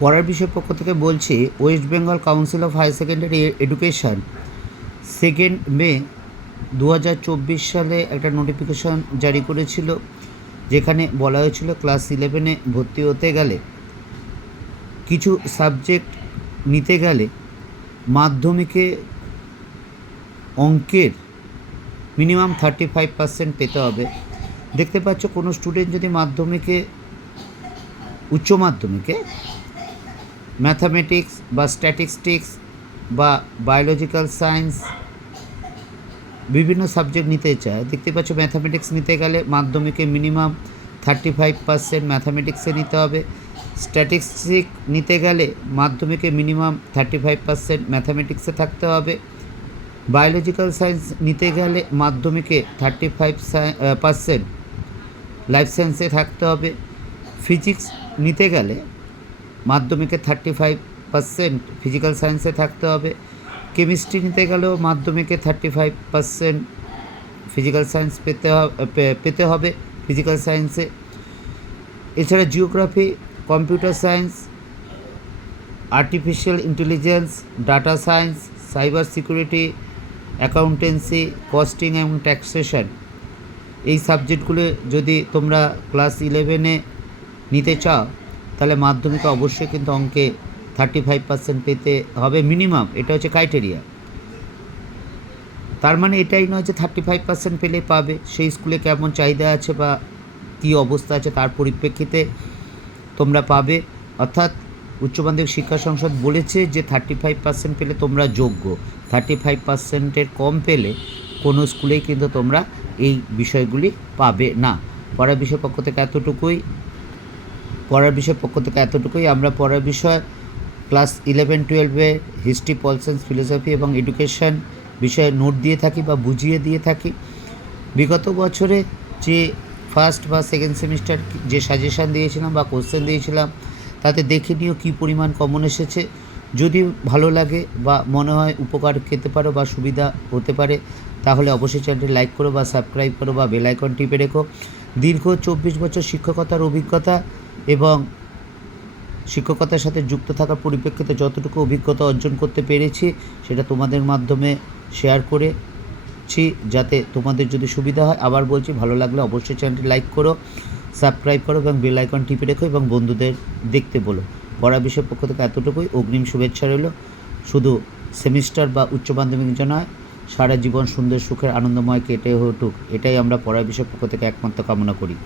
পড়ার বিষয় পক্ষ থেকে বলছি, West Bengal council of higher secondary education 2 May 2024 সালে একটা নোটিফিকেশন জারি করেছিল, যেখানে বলা হয়েছিল ক্লাস 11-এ ভর্তি হতে গেলে, কিছু সাবজেক্ট নিতে গেলে মাধ্যমিকে অঙ্কের মিনিমাম 35% পেতে হবে। দেখতে পাচ্ছ, কোনো স্টুডেন্ট যদি উচ্চ মাধ্যমিকে ম্যাথামেটিক্স বা স্ট্যাটিস্টিক্স বা বায়োলজিক্যাল সায়েন্স বিভিন্ন সাবজেক্ট নিতে চায়, দেখতে পাচ্ছ ম্যাথামেটিক্স নিতে গেলে মাধ্যমিকে মিনিমাম 35% ম্যাথামেটিক্সে নিতে হবে। স্ট্যাটিস্টিক্স নিতে গেলে মাধ্যমিকে মিনিমাম 35% ম্যাথামেটিক্সে থাকতে হবে। বায়োলজিক্যাল সায়েন্স নিতে গেলে মাধ্যমিকে 35% লাইফ সায়েন্সে থাকতে হবে। ফিজিক্স নিতে গেলে মাধ্যমিকে 35% ফিজিক্যাল সায়েন্সে থাকতে হবে। কেমিস্ট্রি নিতে গেলেও মাধ্যমিকে 35% ফিজিক্যাল সায়েন্স পেতে হবে ফিজিক্যাল সায়েন্সে। এছাড়া geography, computer science, artificial intelligence, data science, cyber security, accountancy, costing এবং ট্যাক্সেশন, এই সাবজেক্টগুলো যদি তোমরা ক্লাস 11-এ নিতে চাও, তাহলে মাধ্যমিকে অবশ্যই কিন্তু অঙ্কে 35% পেতে হবে মিনিমাম। এটা হচ্ছে ক্রাইটেরিয়া। তার মানে এটাই নয় যে 35% পেলে পাবে। সেই স্কুলে কেমন চাহিদা আছে বা কী অবস্থা আছে তার পরিপ্রেক্ষিতে তোমরা পাবে। অর্থাৎ উচ্চ মাধ্যমিক শিক্ষা সংসদ বলেছে যে 35% পেলে তোমরা যোগ্য। 35%-এর কম পেলে কোনো স্কুলেই কিন্তু তোমরা এই বিষয়গুলি পাবে না। পড়ার বিষয় পক্ষ থেকে এতটুকুই। আমরা পড়ার বিষয় ক্লাস 11-12-এ হিস্ট্রি, পল সায়েন্স, ফিলোসফি এবং এডুকেশন বিষয়ে নোট দিয়ে থাকি বা বুঝিয়ে দিয়ে থাকি। বিগত বছরে যে ফার্স্ট বা সেকেন্ড সেমিস্টার যে সাজেশান দিয়েছিলাম বা কোশ্চেন দিয়েছিলাম, তাতে দেখে নিও কী পরিমাণ কমন এসেছে। যদি ভালো লাগে বা মনে হয় উপকার পেতে পারো বা সুবিধা হতে পারে, তাহলে অবশ্যই চ্যানেলটি লাইক করো বা সাবস্ক্রাইব করো বা বেল আইকন টিপে রেখো। দীর্ঘ 24 বছর শিক্ষকতার অভিজ্ঞতা এবং শিক্ষকতার সাথে যুক্ত থাকার পরিপ্রেক্ষিতে যতটুকু অভিজ্ঞতা অর্জন করতে পেরেছি, সেটা তোমাদের মাধ্যমে শেয়ার করেছি, যাতে তোমাদের যদি সুবিধা হয়। আবার বলছি, ভালো লাগলে অবশ্যই চ্যানেলটি লাইক করো, সাবস্ক্রাইব করো এবং বেল আইকন টিপে রেখো এবং বন্ধুদের দেখতে বলো। পড়া বিষয়ের পক্ষ থেকে এতটুকুই। অগ্রিম শুভেচ্ছা রইল। শুধু সেমিস্টার বা উচ্চ মাধ্যমিক জন্য নয়, সারা জীবন সুন্দর সুখের আনন্দময় কেটে উঠুক, এটাই আমরা পড়ার বিষয়ের পক্ষ থেকে একমাত্র কামনা করি।